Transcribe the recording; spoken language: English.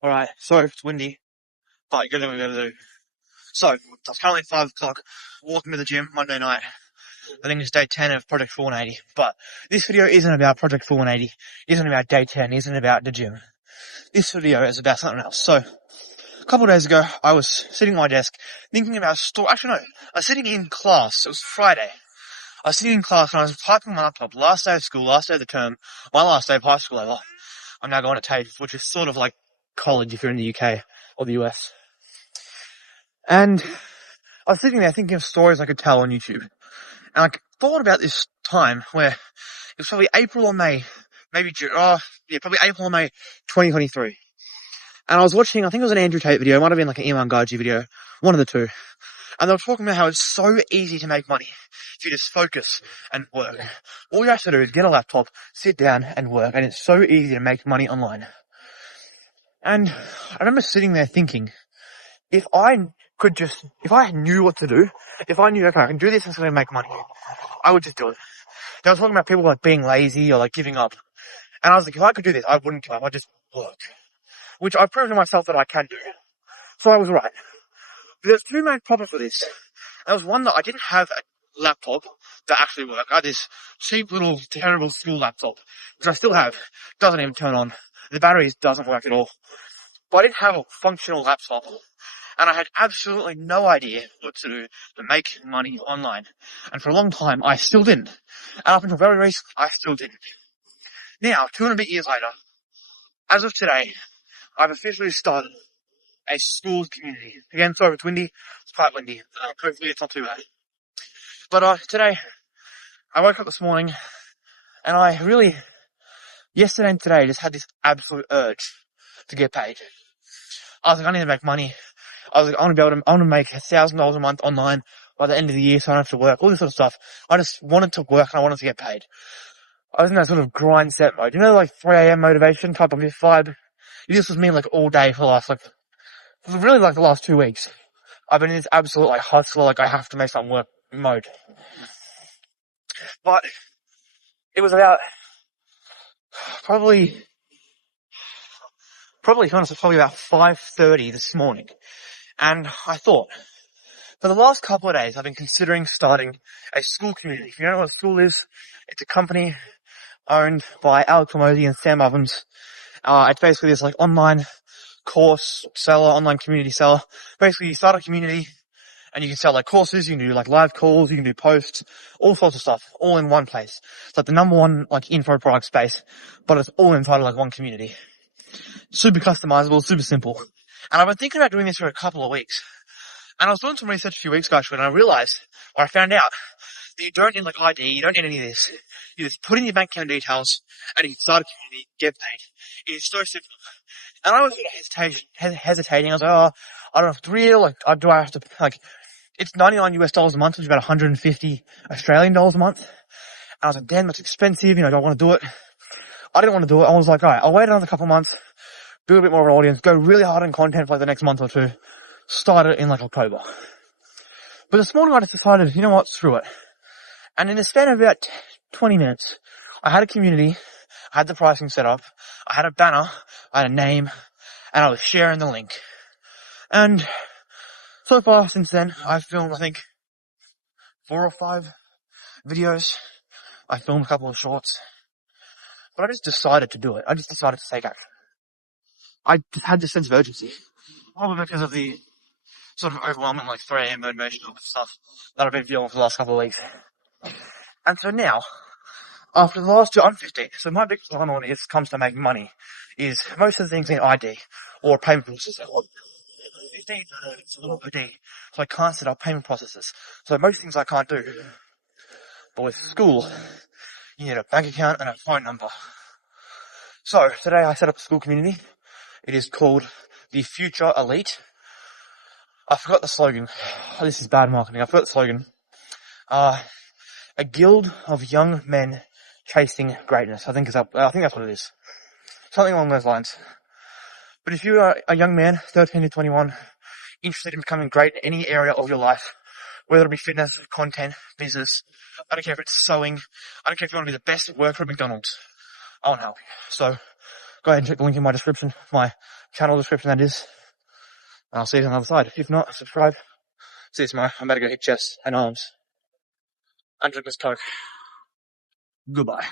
Alright, sorry if it's windy, but you're gonna do what you gotta do. So, it's currently 5 o'clock, walking to the gym Monday night. I think it's day 10 of Project 480, but this video isn't about Project 480, isn't about day 10, isn't about the gym. This video is about something else. So, a couple of days ago, I was sitting at my desk, thinking about actually no, I was sitting in class, it was Friday. I was sitting in class and I was typing on my laptop, last day of school, last day of the term, my last day of high school ever. I'm now going to TAFE, which is sort of like college if you're in the UK or the US. And I was sitting there thinking of stories I could tell on YouTube. And I thought about this time where it was probably April or May, probably April or May 2023. And I was watching, I think it was an Andrew Tate video, it might have been like an Iman Gaji video, one of the two. And they were talking about how it's so easy to make money if you just focus and work. All you have to do is get a laptop, sit down and work, and it's so easy to make money online. And I remember sitting there thinking, if I knew what to do, if I knew, okay, I can do this and it's going to make money, I would just do it. They were talking about people like being lazy or like giving up. And I was like, if I could do this, I wouldn't give up, I'd just work. Which I've proven to myself that I can do. So I was right. But there's two main problems with this. There was one that I didn't have a laptop that actually worked. I had this cheap little terrible school laptop, which I still have. Doesn't even turn on. The battery doesn't work at all. But I didn't have a functional laptop. And I had absolutely no idea what to do to make money online. And for a long time, I still didn't. And up until very recently, I still didn't. Now, 2.5 years later, as of today, I've officially started a school community. Again, sorry, it's windy. It's quite windy. Hopefully it's not too bad. But today, I woke up this morning, and I really, yesterday and today, just had this absolute urge to get paid. I was like, I need to make money. I was like, I want to make $1,000 a month online by the end of the year so I don't have to work, all this sort of stuff. I just wanted to work and I wanted to get paid. I was in that sort of grind set mode. You know, like 3 a.m. motivation type of vibe? This was me like all day for the last, really like the last 2 weeks. I've been in this absolute like hustler, like I have to make something work mode. But it was about probably about 5:30 this morning. And I thought, for the last couple of days, I've been considering starting a school community. If you don't know what a school is, it's a company owned by Alex Hormozi and Sam Ovens. It's basically this like online course seller, online community seller. Basically, you start a community and you can sell like courses, you can do like live calls, you can do posts, all sorts of stuff, all in one place. It's like the number one like info product space, but it's all inside of like one community. Super customizable, super simple. And I've been thinking about doing this for a couple of weeks. And I was doing some research a few weeks ago actually, and I found out that you don't need like ID, you don't need any of this. You just put in your bank account details and you can start a community, get paid. It's so simple. And I was hesitating. I was like, oh, I don't know if it's real, like, do I have to, like, it's $99 a month, which is about 150 Australian dollars a month. And I was like, damn, that's expensive, do I want to do it? I didn't want to do it. I was like, alright, I'll wait another couple of months, build a bit more of an audience, go really hard on content for like the next month or two, start it in like October. But this morning I just decided, you know what, screw it. And in the span of about 20 minutes, I had a community, I had the pricing set up, I had a banner, I had a name, and I was sharing the link. And so far since then, I've filmed, I think, 4 or 5 videos. I filmed a couple of shorts. But I just decided to do it. I just decided to take action. I just had this sense of urgency. Probably because of the sort of overwhelming, like 3 a.m. motivational stuff that I've been feeling for the last couple of weeks. And so now, after the last 2, I'm 15, so my big dilemma when it comes to making money is most of the things need ID or payment processors. 15, it's a little ID, so I can't set up payment processors. So most things I can't do. But with school, you need a bank account and a phone number. So today I set up a school community. It is called the Future Elite. I forgot the slogan. This is bad marketing. I forgot the slogan. A guild of young men chasing greatness. I think that's what it is. Something along those lines. But if you are a young man, 13 to 21, interested in becoming great in any area of your life, whether it be fitness, content, business, I don't care if it's sewing, I don't care if you want to be the best worker at McDonald's, I want to help you. So, go ahead and check the link in my description, my channel description that is. And I'll see you on the other side. If not, subscribe. See you tomorrow. I'm about to go hit chest and arms. And drink this Coke. Goodbye.